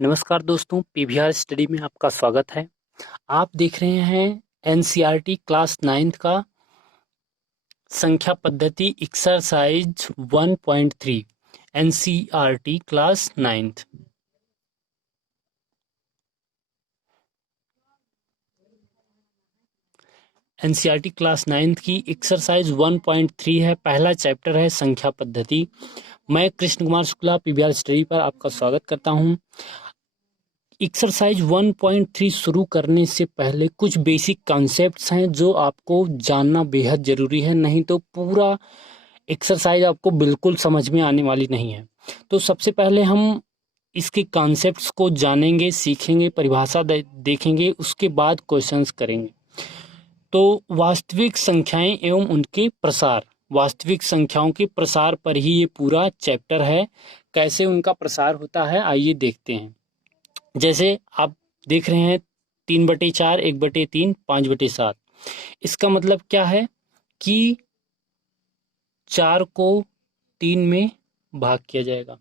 नमस्कार दोस्तों, PVR study में आपका स्वागत है। आप देख रहे हैं एनसीईआरटी क्लास 9th का संख्या पद्धति exercise 1.3 NCERT class 9th। NCERT class 9th की एक्सरसाइज 1.3 है। पहला चैप्टर है संख्या पद्धति। मैं कृष्ण कुमार शुक्ला पीवीआर स्टडी पर आपका स्वागत करता हूं। एक्सरसाइज 1.3 शुरू करने से पहले कुछ बेसिक कॉन्सेप्ट्स हैं जो आपको जानना बेहद ज़रूरी है, नहीं तो पूरा एक्सरसाइज आपको बिल्कुल समझ में आने वाली नहीं है। तो सबसे पहले हम इसके कॉन्सेप्ट्स को जानेंगे, सीखेंगे, परिभाषा देखेंगे, उसके बाद क्वेश्चंस करेंगे। तो वास्तविक संख्याएं एवं उनके प्रसार, वास्तविक संख्याओं के प्रसार पर ही ये पूरा चैप्टर है। कैसे उनका प्रसार होता है आइए देखते हैं। जैसे आप देख रहे हैं 3/4, 1/3, 5/7। इसका मतलब क्या है कि 4 को 3 में भाग किया जाएगा,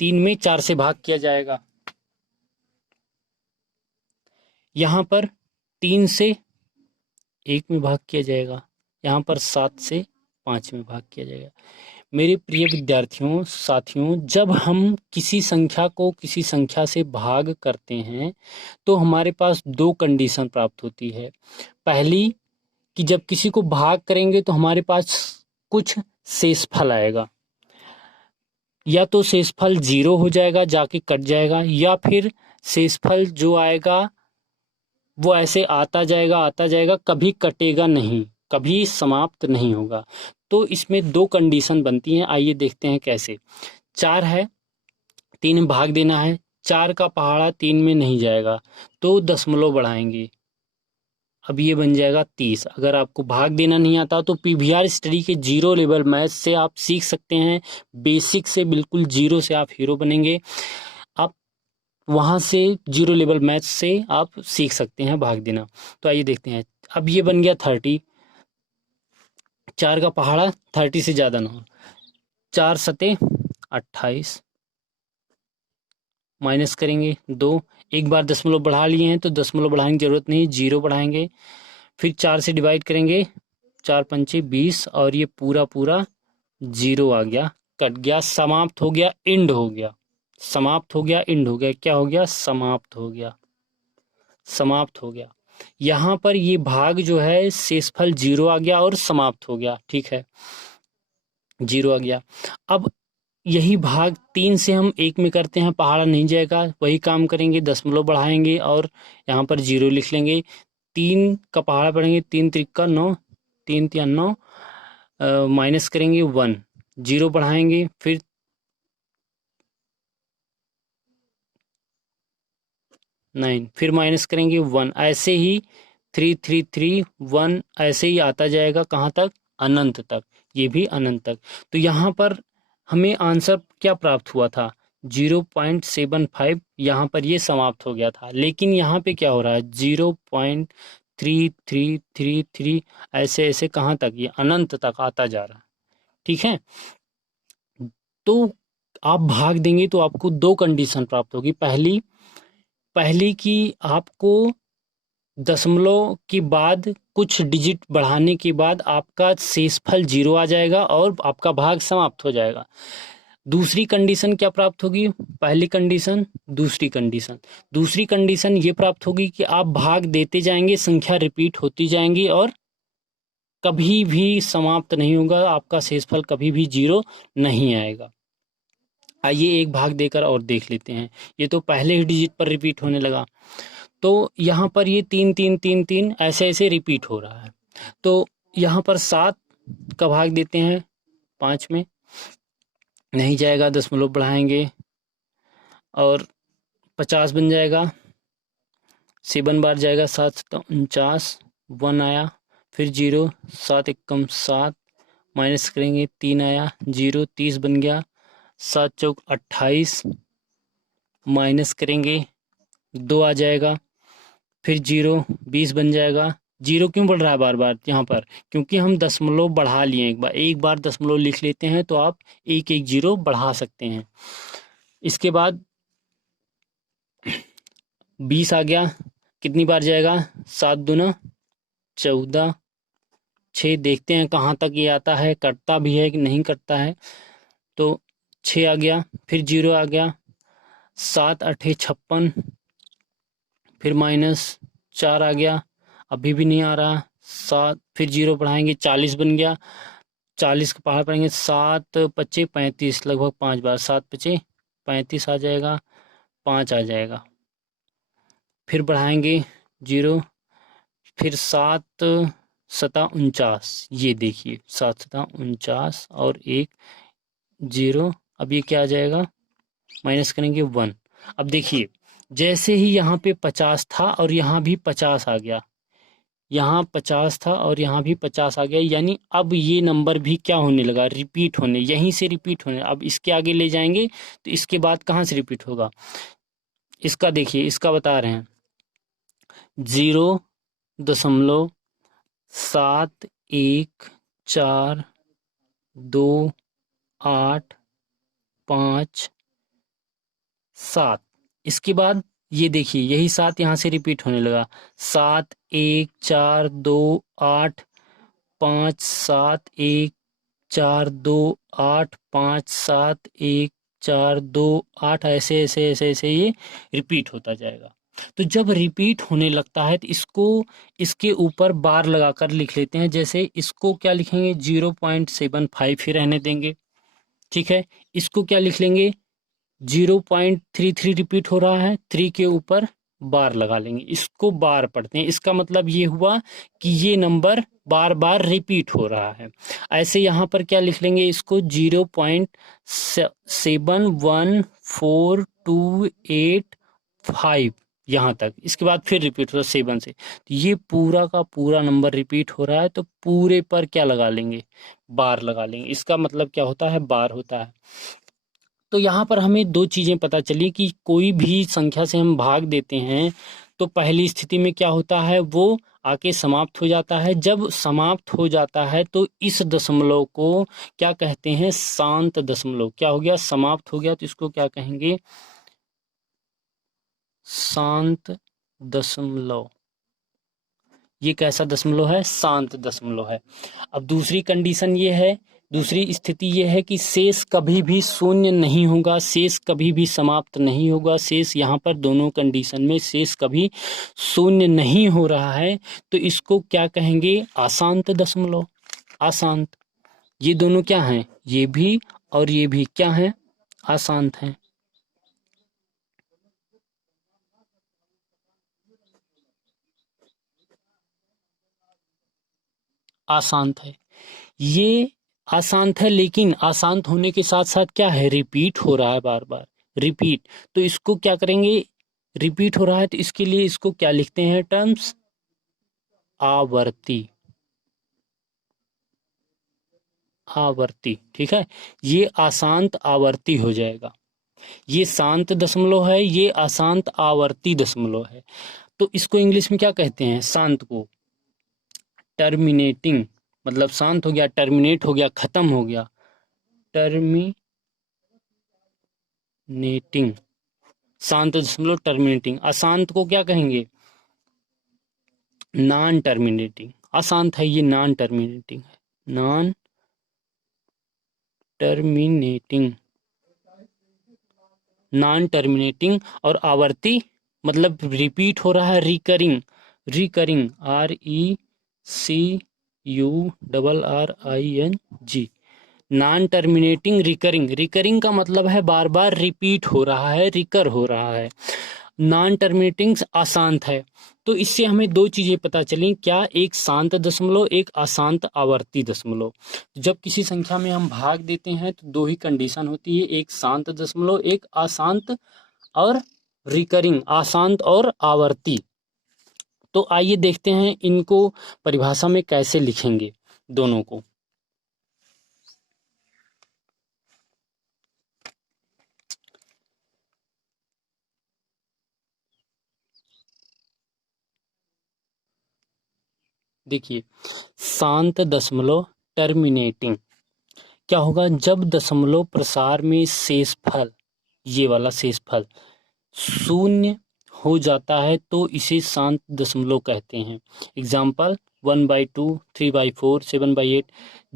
3 में 4 से भाग किया जाएगा। यहाँ पर 3 से 1 में भाग किया जाएगा, यहाँ पर 7 से 5 में भाग किया जाएगा। मेरे प्रिय विद्यार्थियों, साथियों, जब हम किसी संख्या को किसी संख्या से भाग करते हैं तो हमारे पास दो कंडीशन प्राप्त होती है। पहली कि जब किसी को भाग करेंगे तो हमारे पास कुछ शेषफल आएगा, या तो शेषफल 0 हो जाएगा, जाके कट जाएगा, या फिर शेषफल जो आएगा वो ऐसे आता जाएगा, कभी कटेगा नहीं, कभी समाप्त नहीं होगा। तो इसमें दो कंडीशन बनती हैं, आइए देखते हैं कैसे। 4 है, 3 में भाग देना है, 4 का पहाड़ा 3 में नहीं जाएगा तो दशमलव बढ़ाएंगे, अब ये बन जाएगा 30। अगर आपको भाग देना नहीं आता तो पीवीआर स्टडी के 0 लेवल मैथ से आप सीख सकते हैं। बेसिक से बिल्कुल 0 से आप हीरो बनेंगे। आप वहाँ से 0 लेवल मैथ से आप सीख सकते हैं भाग देना। तो आइए देखते हैं। अब ये बन गया 30, 4 का पहाड़ा 30 से ज़्यादा ना हो, 4 सते 28, माइनस करेंगे 2। एक बार दशमलव बढ़ा लिए हैं तो दशमलव बढ़ाने की जरूरत नहीं, 0 बढ़ाएंगे। फिर 4 से डिवाइड करेंगे, 4 पंचे 20, और ये पूरा 0 आ गया, कट गया, समाप्त हो गया, एंड हो गया, समाप्त हो गया, एंड हो गया। क्या हो गया? समाप्त हो गया, समाप्त हो गया। यहाँ पर ये भाग जो है शेषफल 0 आ गया और समाप्त हो गया। ठीक है, 0 आ गया। अब यही भाग 3 से हम 1 में करते हैं, पहाड़ा नहीं जाएगा, वही काम करेंगे, दशमलव बढ़ाएंगे और यहाँ पर 0 लिख लेंगे। 3 का पहाड़ा पढ़ेंगे, 3 त्रिका 9, 3 तिया 9, माइनस करेंगे 1, 0 बढ़ाएंगे, फिर 9, फिर माइनस करेंगे 1, ऐसे ही 3 3 3 1 ऐसे ही आता जाएगा। कहाँ तक? अनंत तक, ये भी अनंत तक। तो यहाँ पर हमें आंसर क्या प्राप्त हुआ था? 0.75। यहाँ पर ये समाप्त हो गया था, लेकिन यहाँ पे क्या हो रहा है? 0.3333 ऐसे ऐसे कहाँ तक? ये अनंत तक आता जा रहा है। ठीक है, तो आप भाग देंगे तो आपको दो कंडीशन प्राप्त होगी। पहली कि आपको दशमलव के बाद कुछ डिजिट बढ़ाने के बाद आपका शेषफल 0 आ जाएगा और आपका भाग समाप्त हो जाएगा। दूसरी कंडीशन क्या प्राप्त होगी? पहली कंडीशन, दूसरी कंडीशन ये प्राप्त होगी कि आप भाग देते जाएंगे, संख्या रिपीट होती जाएंगी और कभी भी समाप्त नहीं होगा, आपका शेषफल कभी भी 0 नहीं आएगा। आइए एक भाग देकर और देख लेते हैं। ये तो पहले ही डिजिट पर रिपीट होने लगा, तो यहाँ पर ये 3 3 3 3 ऐसे ऐसे रिपीट हो रहा है। तो यहाँ पर 7 का भाग देते हैं 5 में, नहीं जाएगा, दशमलव बढ़ाएंगे और 50 बन जाएगा। 7 बार जाएगा, 7 तो 49, 1 आया, फिर 0, 7 एकम 7, माइनस करेंगे 3 आया, 0, 30 बन गया, 7 चौक 28, माइनस करेंगे 2 आ जाएगा, फिर 0, 20 बन जाएगा। 0 क्यों बढ़ रहा है बार बार यहाँ पर? क्योंकि हम दशमलव बढ़ा लिए। एक बार दशमलव लिख लेते हैं तो आप एक 0 बढ़ा सकते हैं। इसके बाद 20 आ गया, कितनी बार जाएगा, 7 दूना 14, 6, देखते हैं कहाँ तक ये आता है, कटता भी है कि नहीं कटता है। तो 6 आ गया, फिर 0 आ गया, 7 8 56, फिर -4 आ गया, अभी भी नहीं आ रहा, 7, फिर 0 बढ़ाएंगे, 40 बन गया, 40 के पहाड़ पड़ेंगे, 7 पच्चे 35, लगभग 5 बार, 7 पच्चे 35 आ जाएगा, 5 आ जाएगा, फिर बढ़ाएंगे 0, फिर 7 सता 49, ये देखिए 7 सता 49 और 1 0, अब ये क्या आ जाएगा, माइनस करेंगे 1। अब देखिए जैसे ही यहाँ पे 50 था और यहाँ भी 50 आ गया, यहाँ 50 था और यहाँ भी 50 आ गया, यानी अब ये नंबर भी क्या होने लगा, रिपीट होने, यहीं से रिपीट होने। अब इसके आगे ले जाएंगे तो इसके बाद कहाँ से रिपीट होगा, इसका देखिए, इसका बता रहे हैं 0.42857। इसके बाद ये देखिए यही 7 यहाँ से रिपीट होने लगा, 7 1 4 2 8 5 7 1 4 2 8 5 7 1 4 2 8, ऐसे ऐसे ऐसे ऐसे ये रिपीट होता जाएगा। तो जब रिपीट होने लगता है तो इसको इसके ऊपर बार लगाकर लिख लेते हैं। जैसे इसको क्या लिखेंगे, 0.75 ही रहने देंगे, ठीक है। इसको क्या लिख लेंगे, 0.33 रिपीट हो रहा है, 3 के ऊपर बार लगा लेंगे, इसको बार पढ़ते हैं। इसका मतलब ये हुआ कि ये नंबर बार बार रिपीट हो रहा है। ऐसे यहाँ पर क्या लिख लेंगे, इसको 0.71428 यहाँ तक, इसके बाद फिर रिपीट होगा 7 से, तो ये पूरा का पूरा नंबर रिपीट हो रहा है, तो पूरे पर क्या लगा लेंगे, बार लगा लेंगे। इसका मतलब क्या होता है, बार होता है। तो यहाँ पर हमें दो चीज़ें पता चली कि कोई भी संख्या से हम भाग देते हैं तो पहली स्थिति में क्या होता है, वो आके समाप्त हो जाता है। जब समाप्त हो जाता है तो इस दशमलव को क्या कहते हैं, शांत दशमलव। क्या हो गया, समाप्त हो गया, तो इसको क्या कहेंगे, शांत दशमलव। ये कैसा दशमलव है, शांत दशमलव है। अब दूसरी कंडीशन ये है, दूसरी स्थिति ये है कि शेष कभी भी शून्य नहीं होगा, शेष कभी भी समाप्त नहीं होगा। शेष यहाँ पर दोनों कंडीशन में शेष कभी शून्य नहीं हो रहा है, तो इसको क्या कहेंगे, अशांत दशमलव। अशांत, ये दोनों क्या हैं, ये भी और ये भी क्या हैं, अशांत हैं। अशांत है, ये अशांत है, लेकिन अशांत होने के साथ साथ क्या है, रिपीट हो रहा है, बार बार रिपीट। तो इसको क्या करेंगे, रिपीट हो रहा है तो इसके लिए इसको क्या लिखते हैं, टर्म्स आवर्ती। आवर्ती, ठीक है, ये अशांत आवर्ती हो जाएगा। ये शांत दशमलव है, ये अशांत आवर्ती दशमलव है। तो इसको इंग्लिश में क्या कहते हैं, शांत को टर्मिनेटिंग, मतलब शांत हो गया, टर्मिनेट हो गया, खत्म हो गया, टर्मिनेटिंग, शांत दशमलव टर्मिनेटिंग। अशांत को क्या कहेंगे, नॉन टर्मिनेटिंग। अशांत है ये नॉन टर्मिनेटिंग है, नॉन टर्मिनेटिंग, नॉन टर्मिनेटिंग। और आवर्ती मतलब रिपीट हो रहा है, recurring, recurring, RECURRING, non terminating recurring. Recurring का मतलब है बार बार रिपीट हो रहा है, रिकर हो रहा है। नॉन टर्मिनेटिंग अशांत है। तो इससे हमें दो चीजें पता चली, क्या, एक शांत दशमलव, एक अशांत आवर्ती दशमलव। जब किसी संख्या में हम भाग देते हैं तो दो ही कंडीशन होती है, एक शांत दशमलव, एक अशांत और रिकरिंग, अशांत और आवर्ती। तो आइए देखते हैं इनको परिभाषा में कैसे लिखेंगे दोनों को। देखिए, शांत दशमलव टर्मिनेटिंग क्या होगा, जब दशमलव प्रसार में शेषफल, ये वाला शेषफल शून्य हो जाता है तो इसे शांत दशमलव कहते हैं। एग्जाम्पल 1/2, 3/4, 7/8।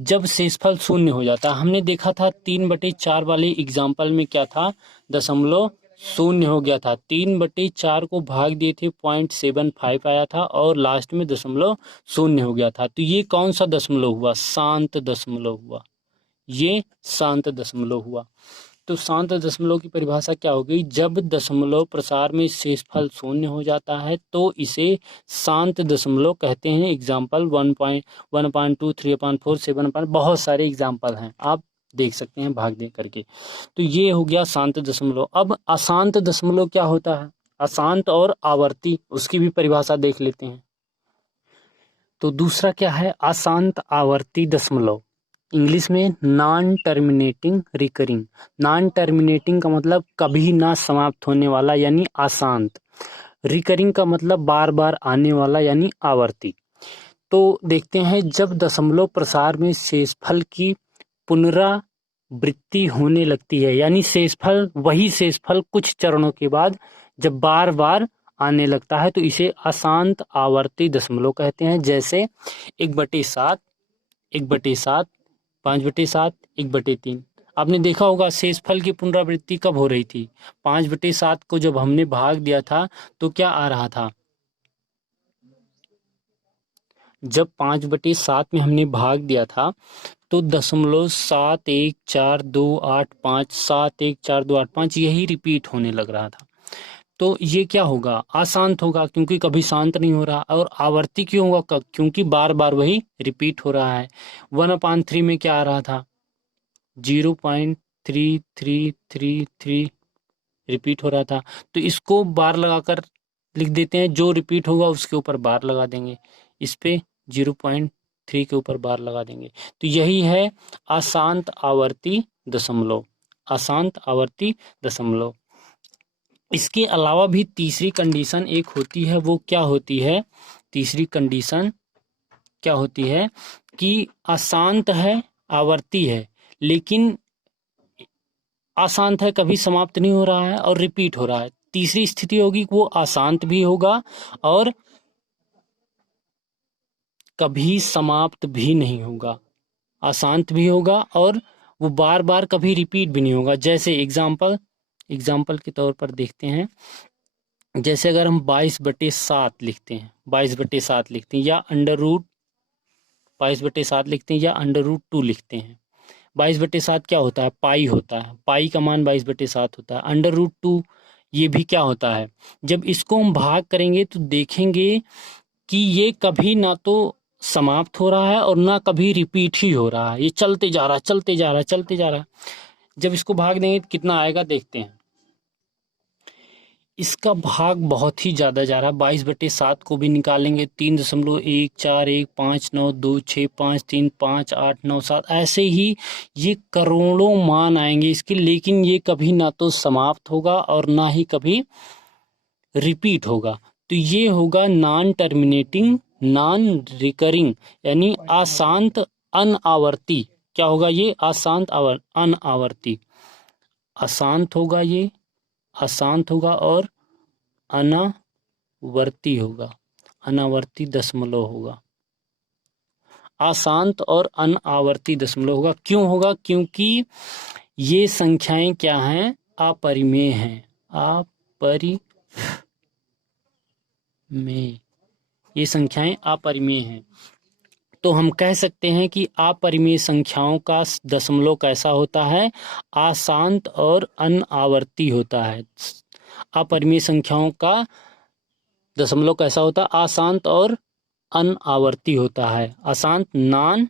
जब शेषफल शून्य हो जाता है, हमने देखा था 3/4 वाले एग्जाम्पल में क्या था, दशमलव शून्य हो गया था। 3/4 को भाग दिए थे 0.75 आया था और लास्ट में दशमलव शून्य हो गया था। तो ये कौन सा दशमलव हुआ, शांत दशमलव हुआ, ये शांत दशमलव हुआ। तो शांत दशमलव की परिभाषा क्या हो गई, जब दशमलव प्रसार में शेषफल शून्य हो जाता है तो इसे शांत दशमलव कहते हैं। एग्जाम्पल 1.2, 3/4, 7, बहुत सारे एग्जाम्पल हैं, आप देख सकते हैं भाग दे करके। तो ये हो गया शांत दशमलव। अब अशांत दशमलव क्या होता है, अशांत और आवर्ती, उसकी भी परिभाषा देख लेते हैं। तो दूसरा क्या है, अशांत आवर्ती दशमलव, इंग्लिश में non terminating recurring. Non terminating का मतलब कभी ना समाप्त होने वाला यानी अशांत, रिकरिंग का मतलब बार बार आने वाला यानी आवर्ती। तो देखते हैं, जब दशमलव प्रसार में शेषफल की पुनरावृत्ति होने लगती है, यानी शेषफल वही शेषफल कुछ चरणों के बाद जब बार बार आने लगता है तो इसे अशांत आवर्ती दशमलव कहते हैं। जैसे 1/7, 1/7, 5/7, 1/3। आपने देखा होगा शेषफल की पुनरावृत्ति कब हो रही थी, 5/7 को जब हमने भाग दिया था तो क्या आ रहा था, जब 5/7 में हमने भाग दिया था तो 0.714285, 71428, यही रिपीट होने लग रहा था। तो ये क्या होगा, अशांत होगा, क्योंकि कभी शांत नहीं हो रहा। और आवर्ती क्यों होगा, क्योंकि बार बार वही रिपीट हो रहा है। 1/3 में क्या आ रहा था, 0.3333 रिपीट हो रहा था। तो इसको बार लगाकर लिख देते हैं, जो रिपीट होगा उसके ऊपर बार लगा देंगे, इस पे 0.3 के ऊपर बार लगा देंगे। तो यही है अशांत आवर्ती दशमलव, अशांत आवर्ती दशमलव। इसके अलावा भी तीसरी कंडीशन एक होती है, वो क्या होती है, तीसरी कंडीशन क्या होती है कि अशांत है, आवर्ती है, लेकिन अशांत है, कभी समाप्त नहीं हो रहा है और रिपीट हो रहा है। तीसरी स्थिति होगी वो अशांत भी होगा और कभी समाप्त भी नहीं होगा, अशांत भी होगा और वो बार बार कभी रिपीट भी नहीं होगा। जैसे एग्जाम्पल के तौर पर देखते हैं, जैसे अगर हम 22/7 लिखते हैं, 22/7 लिखते हैं, या अंडर रूट 22/7 लिखते हैं, या √2 लिखते हैं। 22/7 क्या होता है, पाई होता है, पाई का मान 22/7 होता है। √2 ये भी क्या होता है, जब इसको हम भाग करेंगे तो देखेंगे कि ये कभी ना तो समाप्त हो रहा है और ना कभी रिपीट ही हो रहा है, ये चलते जा रहा है, चलते जा रहा है, चलते जा रहा है। जब इसको भाग देंगे तो कितना आएगा, देखते हैं। इसका भाग बहुत ही ज़्यादा जा रहा है, 22/7 को भी निकालेंगे 3.1419265353897, ऐसे ही ये करोड़ों मान आएंगे इसके, लेकिन ये कभी ना तो समाप्त होगा और ना ही कभी रिपीट होगा। तो ये होगा नॉन टर्मिनेटिंग नॉन रिकरिंग, यानी अशांत अनआवर्ती। क्या होगा ये, अशांत अनआवर्ती, अशांत होगा, ये अशांत होगा और अनावर्ती होगा, अनावर्ती दशमलव होगा, अशांत और अनावर्ती दशमलव होगा। क्यों होगा, क्योंकि ये संख्याएं क्या हैं, अपरिमेय हैं, अपरिमेय, ये संख्याएं अपरिमेय हैं। तो हम कह सकते हैं कि अपरिमेय संख्याओं का दशमलव कैसा होता है, अशांत और अनावर्ती होता है। अपरिमेय संख्याओं का दशमलव कैसा होता है, अशांत और अनावर्ती होता है। अशांत नॉन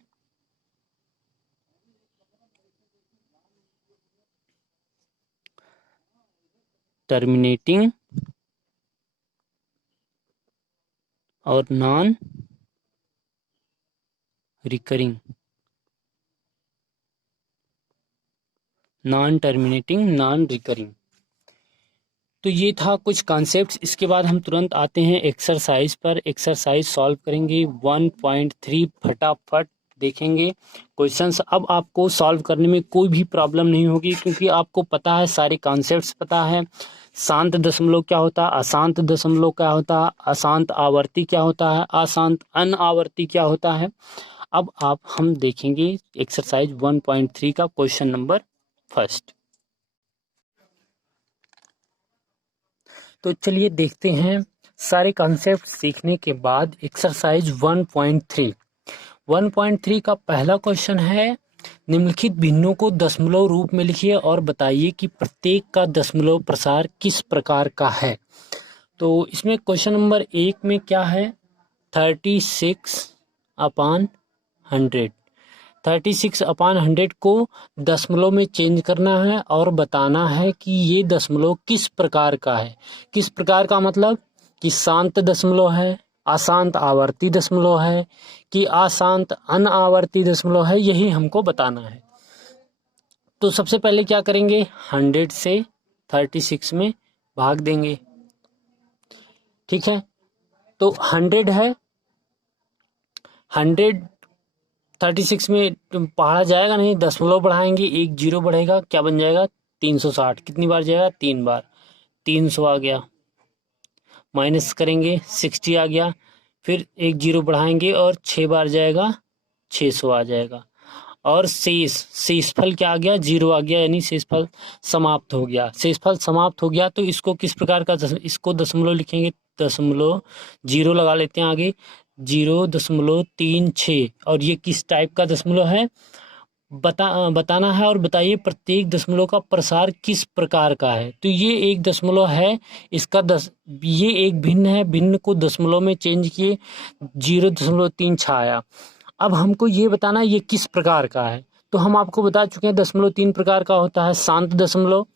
टर्मिनेटिंग और non recurring, non terminating non recurring. तो ये था कुछ कॉन्सेप्ट्स। इसके बाद हम तुरंत आते हैं एक्सरसाइज पर। एक्सरसाइज सॉल्व करेंगे 1.3, फटाफट देखेंगे क्वेश्चंस। अब आपको सॉल्व करने में कोई भी प्रॉब्लम नहीं होगी, क्योंकि आपको पता है, सारे कॉन्सेप्ट्स पता है। शांत दशमलव क्या होता है, अशांत दशमलव क्या होता है, अशांत आवर्ती क्या होता है, अशांत अनावर्ती क्या होता है। अब हम देखेंगे एक्सरसाइज 1.3 का क्वेश्चन नंबर फर्स्ट। तो चलिए देखते हैं। सारे कॉन्सेप्ट सीखने के बाद एक्सरसाइज 1.3 का पहला क्वेश्चन है, निम्नलिखित भिन्नों को दशमलव रूप में लिखिए और बताइए कि प्रत्येक का दशमलव प्रसार किस प्रकार का है। तो इसमें क्वेश्चन नंबर 1 में क्या है, 36/100। 36/100 को दशमलव में चेंज करना है और बताना है कि ये दशमलव किस प्रकार का है। किस प्रकार का मतलब कि शांत दशमलव है, अशांत आवर्ती दशमलव है कि अशांत अनावर्ती दशमलव है, यही हमको बताना है। तो सबसे पहले क्या करेंगे, 100 से 36 में भाग देंगे। ठीक है, तो 100 है, 100 36 में पढ़ा जाएगा नहीं, दशमलव बढ़ाएंगे, एक जीरो बढ़ेगा, क्या बन जाएगा 360। कितनी बार जाएगा, 3 बार, 300 आ गया। माइनस करेंगे 60 आ गया, फिर एक जीरो बढ़ाएंगे और 6 बार जाएगा, 600 आ जाएगा। और शेषफल क्या आ गया, 0 आ गया, यानी शेषफल समाप्त हो गया। शेषफल समाप्त हो गया तो इसको किस प्रकार का इसको दशमलव लिखेंगे, दशमलव, जीरो लगा लेते हैं आगे, 0.36। और ये किस टाइप का दशमलव है बताना है। और बताइए प्रत्येक दशमलव का प्रसार किस प्रकार का है। तो ये एक दशमलव है, इसका ये एक भिन्न है, भिन्न को दशमलव में चेंज किए, 0.36 आया। अब हमको ये बताना ये किस प्रकार का है। तो हम आपको बता चुके हैं दशमलव 3 प्रकार का होता है। शांत दशमलव,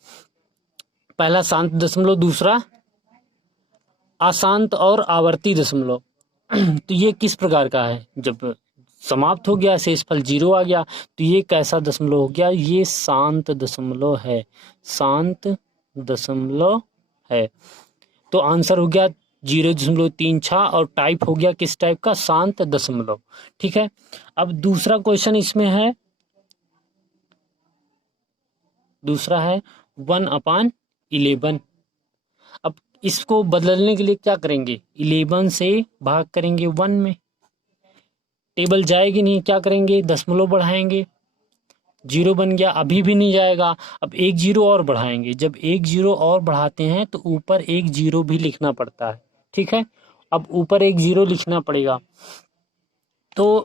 पहला शांत दशमलव, दूसरा अशांत और आवर्ती दशमलव। तो ये किस प्रकार का है, जब समाप्त हो गया, शेषफल 0 आ गया, तो ये कैसा दशमलव हो गया, ये शांत दशमलव है, शांत दशमलव है। तो आंसर हो गया 0.36 और टाइप हो गया किस टाइप का, शांत दशमलव। ठीक है, अब दूसरा क्वेश्चन इसमें है, दूसरा है 1/11। अब इसको बदलने के लिए क्या करेंगे, 11 से भाग करेंगे 1 में, टेबल जाएगी नहीं, क्या करेंगे, दशमलव बढ़ाएंगे, 0 बन गया, अभी भी नहीं जाएगा, अब एक जीरो और बढ़ाएंगे। जब एक जीरो और बढ़ाते हैं तो ऊपर एक जीरो भी लिखना पड़ता है। ठीक है, अब ऊपर एक जीरो लिखना पड़ेगा। तो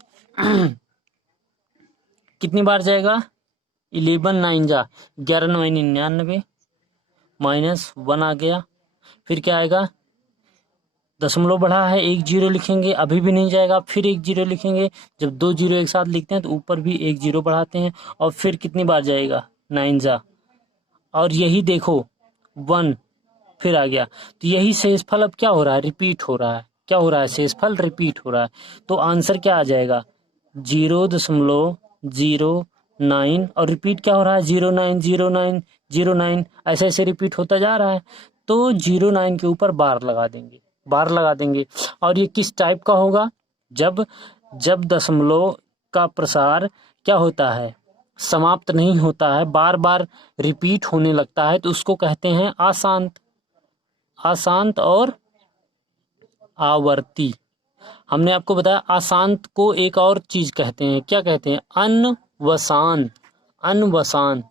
कितनी बार जाएगा, 11 9 जा 11 9 99, -1 आ गया। फिर क्या आएगा, दशमलव बढ़ा है, एक जीरो लिखेंगे, अभी भी नहीं जाएगा, फिर एक जीरो लिखेंगे। जब 2 जीरो एक साथ लिखते हैं तो ऊपर भी एक जीरो बढ़ाते हैं, और फिर कितनी बार जाएगा, 9 जा, और यही देखो 1 फिर आ गया। तो यही शेषफल अब क्या हो रहा है, रिपीट हो रहा है। क्या हो रहा है, शेषफल रिपीट हो रहा है। तो आंसर क्या आ जाएगा, 0.09, और रिपीट क्या हो रहा है, 09 09 09, ऐसे ऐसे रिपीट होता जा रहा है। तो 09 के ऊपर बार लगा देंगे, बार लगा देंगे। और ये किस टाइप का होगा, जब दशमलव का प्रसार क्या होता है, समाप्त नहीं होता है, बार बार रिपीट होने लगता है, तो उसको कहते हैं अशांत। अशांत और आवर्ती। हमने आपको बताया अशांत को एक और चीज कहते हैं, क्या कहते हैं, अनवसान। अनवसान,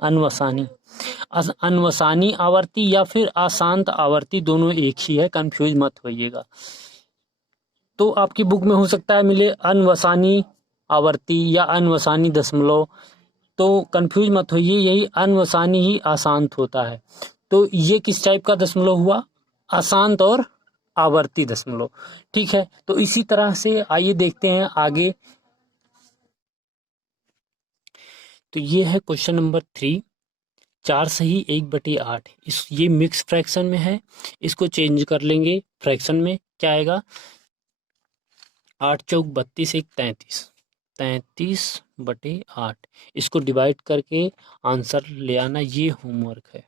अनवसानी, अनवसानी आवर्ती या फिर अशांत आवर्ती, दोनों एक ही है, कंफ्यूज मत होइएगा। तो आपकी बुक में हो सकता है मिले अनवसानी आवर्ती या अनवसानी दशमलव, तो कंफ्यूज मत होइए, यही अनवसानी ही अशांत होता है। तो ये किस टाइप का दशमलव हुआ, अशांत और आवर्ती दशमलव। ठीक है, तो इसी तरह से आइए देखते हैं आगे। तो ये है क्वेश्चन नंबर 3, 4 सही 1/8। ये मिक्स फ्रैक्शन में है, इसको चेंज कर लेंगे फ्रैक्शन में, क्या आएगा, 8 चौक 32 1 33, 33/8। इसको डिवाइड करके आंसर ले आना, ये होमवर्क है।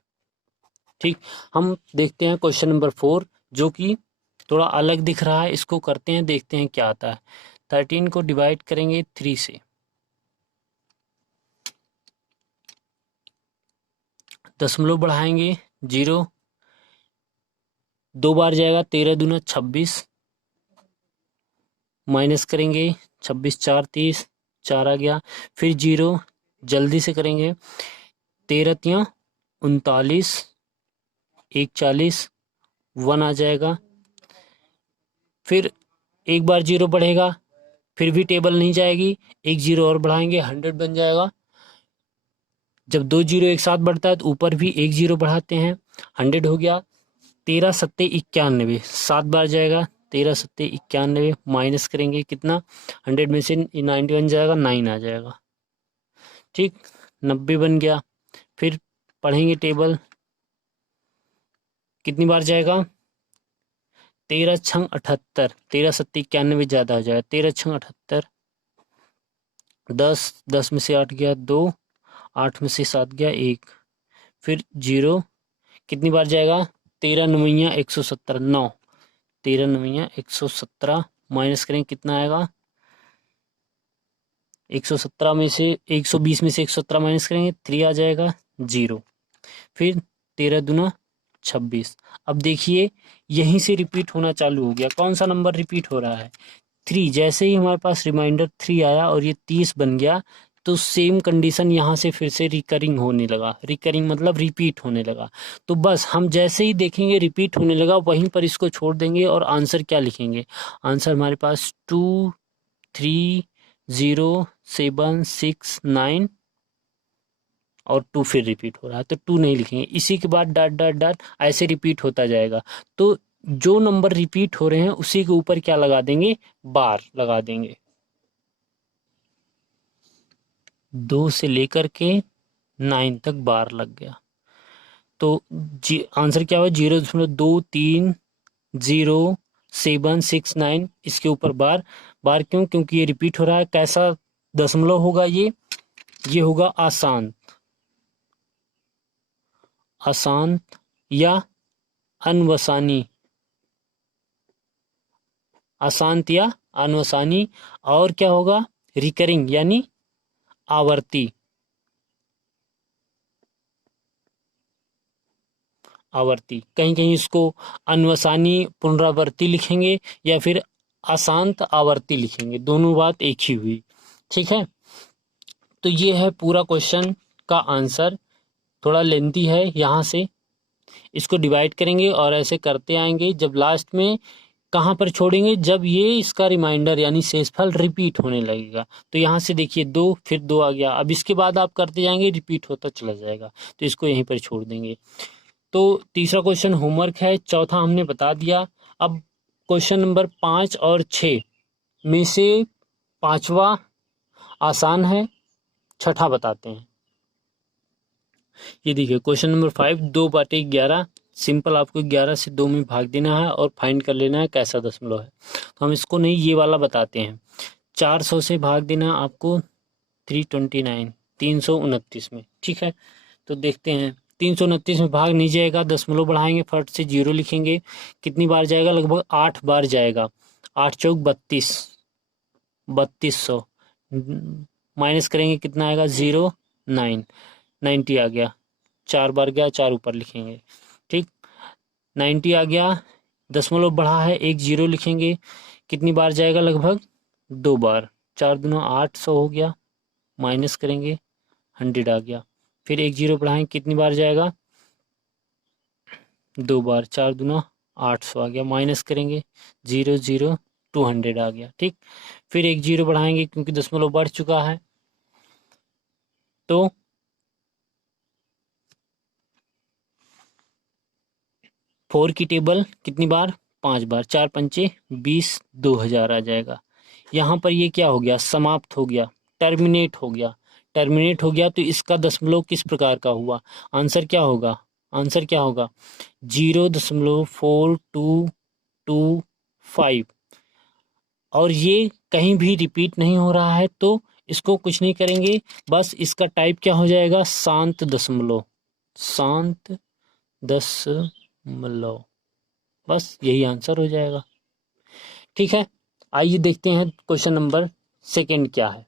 ठीक, हम देखते हैं क्वेश्चन नंबर 4, जो कि थोड़ा अलग दिख रहा है, इसको करते हैं, देखते हैं क्या आता है। 13 को डिवाइड करेंगे 3 से, दशमलव बढ़ाएंगे 0, 2 बार जाएगा 13 दूना 26, माइनस करेंगे 26 4 30, 4 आ गया, फिर 0 जल्दी से करेंगे 13 तियां 39, 1 40, 1 आ जाएगा, फिर एक बार 0 बढ़ेगा, फिर भी टेबल नहीं जाएगी, एक 0 और बढ़ाएंगे 100 बन जाएगा। जब 2 0 एक साथ बढ़ता है तो ऊपर भी एक 0 बढ़ाते हैं, 100 हो गया। 13 सत्ते 91, 7 बार जाएगा 13 सत्ते 91, माइनस करेंगे कितना, 100 में से 90 बन जाएगा, 9 आ जाएगा, ठीक, 90 बन गया। फिर पढ़ेंगे टेबल, कितनी बार जाएगा, 13 छंग 78, 13 सत्ते 91 ज़्यादा हो जाएगा, 13 छंग 78, 10 में से 8 गया 2, 8 में से 7 गया 1, फिर 0 कितनी बार जाएगा, 13 नवैया 117, 9, 13 नवैया 117, माइनस करें कितना आएगा, 117 में से 120 में से 117 माइनस करेंगे 3 आ जाएगा 0, फिर 13 दूना 26। अब देखिए यहीं से रिपीट होना चालू हो गया। कौन सा नंबर रिपीट हो रहा है, 3। जैसे ही हमारे पास रिमाइंडर 3 आया और ये 30 बन गया तो सेम कंडीशन यहाँ से फिर से रिकरिंग होने लगा। रिकरिंग मतलब रिपीट होने लगा। तो बस हम जैसे ही देखेंगे रिपीट होने लगा वहीं पर इसको छोड़ देंगे और आंसर क्या लिखेंगे, आंसर हमारे पास 2 3 0 7 6 9 और 2 फिर रिपीट हो रहा है तो 2 नहीं लिखेंगे। इसी के बाद डॉट डॉट डॉट ऐसे रिपीट होता जाएगा। तो जो नंबर रिपीट हो रहे हैं उसी के ऊपर क्या लगा देंगे, बार लगा देंगे। 2 से लेकर के 9 तक बार लग गया तो आंसर क्या हुआ, 0.230769, इसके ऊपर बार। बार क्यों, क्योंकि ये रिपीट हो रहा है। कैसा दशमलव होगा ये होगा अशांत, अशांत या अनवसानी, अशांत या अनवसानी। और क्या होगा, रिकरिंग यानी आवर्ती, आवर्ती। कहीं कहीं इसको अनवसानी पुनरावर्ती लिखेंगे या फिर अशांत आवर्ती लिखेंगे, दोनों बात एक ही हुई, ठीक है। तो ये है पूरा क्वेश्चन का आंसर। थोड़ा लेंथी है, यहाँ से इसको डिवाइड करेंगे और ऐसे करते आएंगे। जब लास्ट में कहाँ पर छोड़ेंगे, जब ये इसका रिमाइंडर यानी शेषफल रिपीट होने लगेगा। तो यहाँ से देखिए 2 फिर 2 आ गया। अब इसके बाद आप करते जाएंगे रिपीट होता चला जाएगा, तो इसको यहीं पर छोड़ देंगे। तो तीसरा क्वेश्चन होमवर्क है, चौथा हमने बता दिया। अब क्वेश्चन नंबर 5 और 6 में से पांचवा आसान है, छठा बताते हैं। ये देखिए क्वेश्चन नंबर 5, 2/11, सिंपल आपको 11 से 2 में भाग देना है और फाइंड कर लेना है कैसा दशमलव है। तो हम इसको नहीं, ये वाला बताते हैं। 400 से भाग देना आपको 329, 329 में, ठीक है। तो देखते हैं 329 में भाग नहीं जाएगा, दशमलव बढ़ाएंगे, फट से 0 लिखेंगे। कितनी बार जाएगा, लगभग 8 बार जाएगा। 8 चौक 32, 3200, माइनस करेंगे कितना आएगा, 0 9, 90 आ गया। 4 बार गया, 4 ऊपर लिखेंगे, ठीक। 90 आ गया, दशमलव बढ़ा है, 1 0 लिखेंगे। कितनी बार जाएगा, लगभग 2 बार। 4 दूना 800 हो गया, माइनस करेंगे 100 आ गया। फिर 1 0 बढ़ाएं, कितनी बार जाएगा, 2 बार। 4 दूना 800 आ गया, माइनस करेंगे 0 0, 200 आ गया, ठीक। फिर 1 0 बढ़ाएंगे क्योंकि दशमलव बढ़ चुका है, तो 4 की टेबल कितनी बार, 5 बार। 4 पंचे 20, 2000 आ जाएगा। यहाँ पर ये क्या हो गया, समाप्त हो गया, टर्मिनेट हो गया। टर्मिनेट हो गया तो इसका दशमलव किस प्रकार का हुआ, आंसर क्या होगा, आंसर क्या होगा, 0.4225। और ये कहीं भी रिपीट नहीं हो रहा है तो इसको कुछ नहीं करेंगे, बस इसका टाइप क्या हो जाएगा, शांत दशमलव, शांत दशमलव, बस यही आंसर हो जाएगा, ठीक है। आइए देखते हैं क्वेश्चन नंबर 2 क्या है।